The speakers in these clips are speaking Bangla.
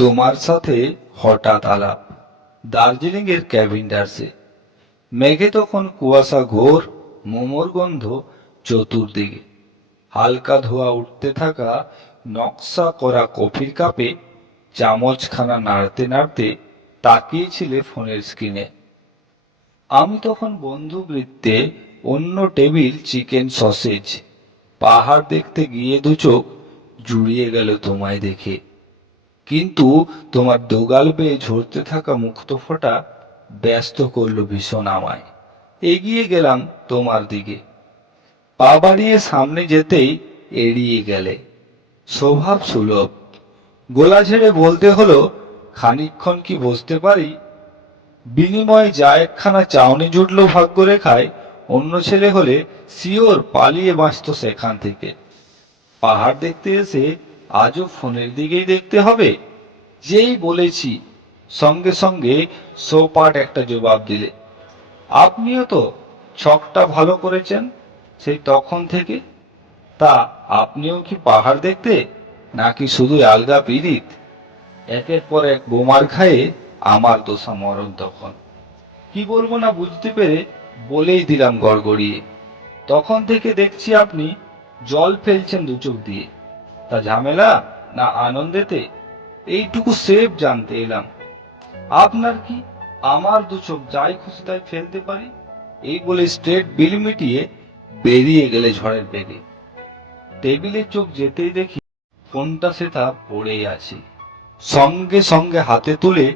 তোমার সাথে হঠাৎ আলাপ দার্জিলিং এর ক্যাভেন্ডার্সে। মেঘে তখন কুয়াশা ঘোর, মোমোর গন্ধ চতুর্দিকে। হালকা ধোঁয়া উঠতে থাকা নকশা করা কফির কাপে চামচখানা নাড়তে নাড়তে তাকিয়েছিলে ফোনের স্ক্রিনে। আমি তখন বন্ধুবৃত্তে অন্য টেবিল চিকেন সসেজ। পাহাড় দেখতে গিয়ে দু চোখ জুড়িয়ে গেল তোমায় দেখে। কিন্তু তোমার দোগাল বেয়ে ঝরতে থাকা মুক্তফোঁটা ব্যস্ত করলো ভীষণ আমায়। এগিয়ে গেলাম তোমার দিকে, পা বাড়িয়ে সামনে যেতেই এড়িয়ে গেলে। স্বভাব সুলভ গোলা ঝেড়ে বলতে হলো, খানিকক্ষণ কি বসতে পারি? বিনিময়ে যা একখানা চাউনি জুটল ভাগ্যরেখায়। অন্য ছেলে হলে শিওর পালিয়ে বাঁচত সেখান থেকে। পাহাড় দেখতে এসে আজও ফোনের দিকেই দেখতে হবে? যেই বলেছি সঙ্গে সঙ্গে সোপাট একটা জবাব দিলে। আপনিও তো ছকটা ভালো করেছেন সেই তখন থেকে। তা আপনিও কি পাহাড় দেখতে, নাকি শুধু আলগা পীড়িত? একের পর এক বোমার খায়ে আমার দোষা মরণ তখন। কি বলবো না বুঝতে পেরে বলেই দিলাম গড়গড়িয়ে। তখন থেকে দেখছি আপনি জল ফেলছেন দু চোখ দিয়ে। তা ঝামেলা না আনন্দেতে? এইটুকু সেফ জানতে এলাম। আপনার কি? আমার দু চোখ যাই খুশি তাই ফেলতে পারি। এই বলে স্ট্রেট বিল মিটিয়ে বেরিয়ে গেলে ঝড়ের বেগে। টেবিলে চোখ যেতেই দেখি ফোনটা সেটা পড়েই আছে। সঙ্গে সঙ্গে হাতে তুলে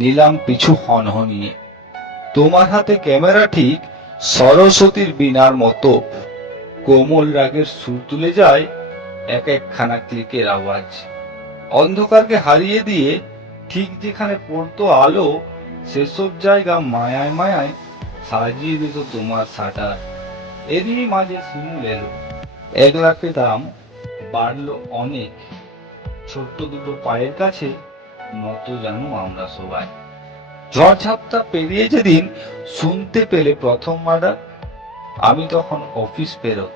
নিলাম পিছু হনহনিয়ে। তোমার হাতে ক্যামেরা ঠিক সরস্বতীর বীণার মতো। কোমল রাগের সুর তুলে যায় এক একখানা ক্লিকের আওয়াজ। অন্ধকারকে হারিয়ে দিয়ে ঠিক যেখানে পড়তো আলো, সেসব জায়গা মায়ায় মায়ায় সাজিয়ে দিত তোমার শাটার। এরই মাঝে শিমুল এলো। 1 লাখে দাম বাড়লো অনেক। ছোট্ট দুটো পায়ের কাছে নত জানু আমরা সবাই। ঝড়ঝাপটা পেরিয়ে যেদিন শুনতে পেলে প্রথম মার্ডার, আমি তখন অফিস ফেরত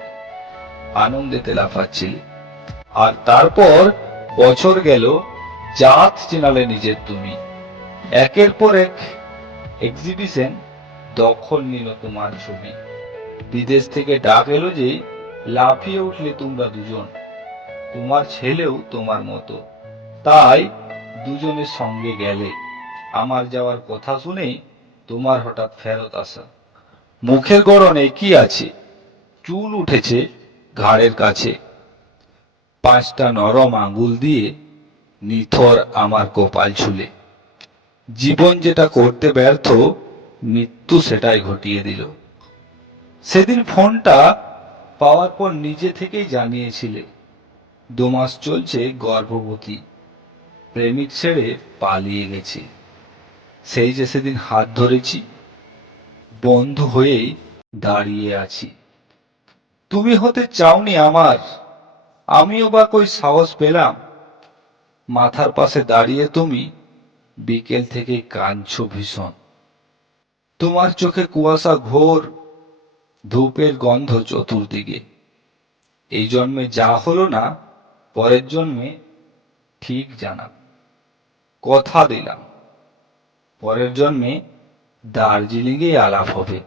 আনন্দেতে লাফাচ্ছি। আর তারপর বছর গেল, জাত চেনালে নিজের তুমি। একের পর এক এক্সিবিশন দখল নিল তোমার ছবি। বিদেশ থেকে ডাক এলো যে লাফিয়ে উঠলে তোমরা দুজন। তোমার ছেলেও তোমার মতো, তাই দুজনের সঙ্গে গেলে। আমার যাওয়ার কথা শুনেই তোমার হঠাৎ ফেরত আসা। মুখের গড়নে কি আছে? চুল উঠেছে ঘাড়ের কাছে। 5টা নরম আঙ্গুল দিয়ে নিথর আমার কপাল ছুলে। জীবন যেটা করতে ব্যর্থ, মৃত্যু সেটাই ঘটিয়ে দিল। সেদিন ফোনটা পাওয়ার পর নিজে থেকেই জানিয়েছিলে 2 মাস চলছে গর্ভবতী, প্রেমিক ছেড়ে পালিয়ে গেছে। সেই যে সেদিন হাত ধরেছি, বন্ধু হয়েই দাঁড়িয়ে আছি। তুমি হতে চাওনি আমার, আমিও বা কই সাহস পেলাম। মাথার পাশে দাঁড়িয়ে তুমি বিকেল থেকে কাঁদছো ভীষণ। তোমার চোখে কুয়াশা ঘোর, ধূপের গন্ধ চতুর্দিকে। এই জন্মে যা হলো না, পরের জন্মে ঠিক জানাব। কথা দিলাম, পরের জন্মে দার্জিলিংয়ে আলাপ হবে।